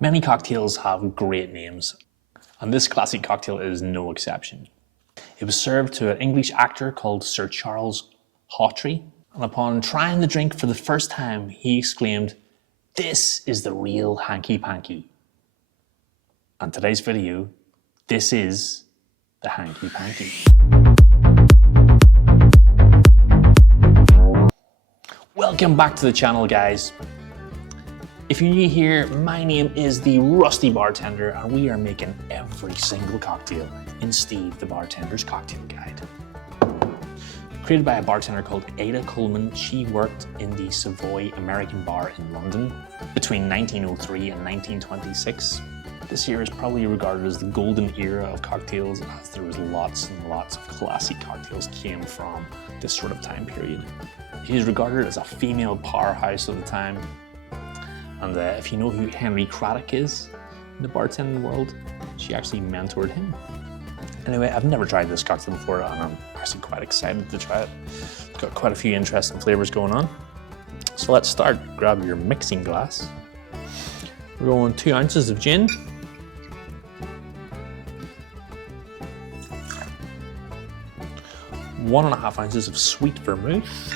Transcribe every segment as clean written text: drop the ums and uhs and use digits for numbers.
Many cocktails have great names, and this classic cocktail is no exception. It was served to an English actor called Sir Charles Hawtrey, and upon trying the drink for the first time, he exclaimed, "This is the real Hanky Panky." And today's video, this is the Hanky Panky. Welcome back to the channel, guys. If you're new here, my name is the Rusty Bartender, and we are making every single cocktail in Steve the Bartender's Cocktail Guide. Created by a bartender called Ada Coleman, she worked in the Savoy American bar in London between 1903 and 1926. This year is probably regarded as the golden era of cocktails, as there was lots and lots of classic cocktails came from this sort of time period. She is regarded as a female powerhouse of the time. And if you know who Henry Craddock is in the bartending world, she actually mentored him. Anyway, I've never tried this cocktail before, and I'm actually quite excited to try it. It's got quite a few interesting flavors going on. So let's start. Grab your mixing glass. We're going 2 ounces of gin. 1.5 ounces of sweet vermouth.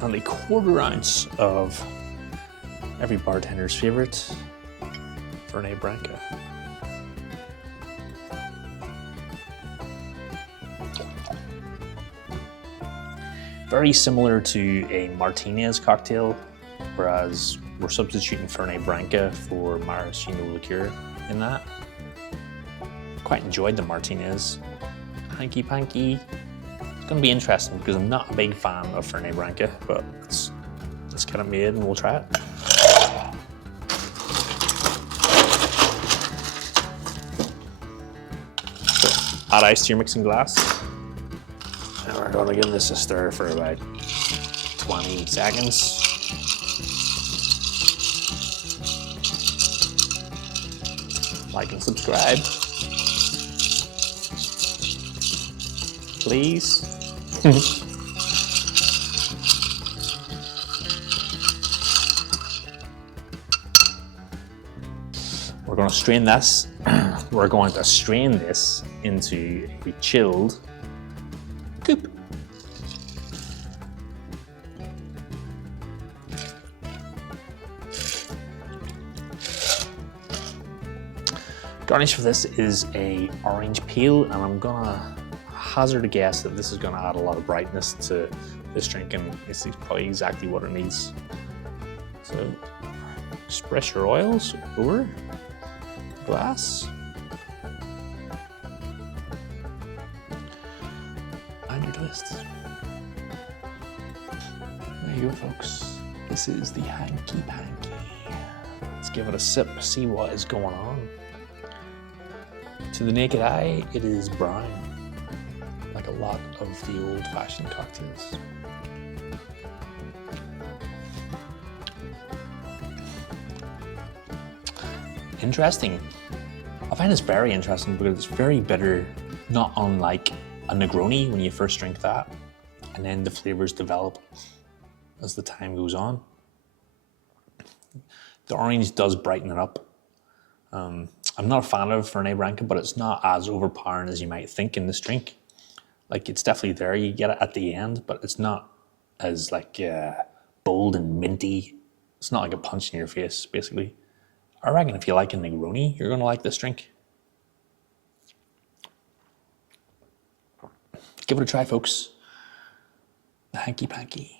And 1/4 ounce of every bartender's favorite, Fernet-Branca. Very similar to a Martinez cocktail, whereas we're substituting Fernet-Branca for maraschino liqueur in that. Quite enjoyed the Martinez. Hanky Panky. It's going to be interesting because I'm not a big fan of Fernet-Branca, but let's get it made and we'll try it. So, add ice to your mixing glass. And we're going to give this a stir for about 20 seconds. Like and subscribe, please. We're going to strain this. We're going to strain this into a chilled coupe. Garnish for this is a orange peel, and I'm gonna hazard a guess that this is gonna add a lot of brightness to this drink, and it's probably exactly what it needs. So, spread your oils over the glass. And your twist. There you go, folks. This is the Hanky Panky. Let's give it a sip, see what is going on. To the naked eye, it is brown, like a lot of the old-fashioned cocktails. Interesting. I find this very interesting because it's very bitter, not unlike a Negroni when you first drink that, and then the flavors develop as the time goes on. The orange does brighten it up. I'm not a fan of Fernet-Branca, but it's not as overpowering as you might think in this drink. Like, it's definitely there, you get it at the end, but it's not as like bold and minty. It's not like a punch in your face, basically. I reckon if you like a Negroni, you're gonna like this drink. Give it a try, folks. The Hanky Panky.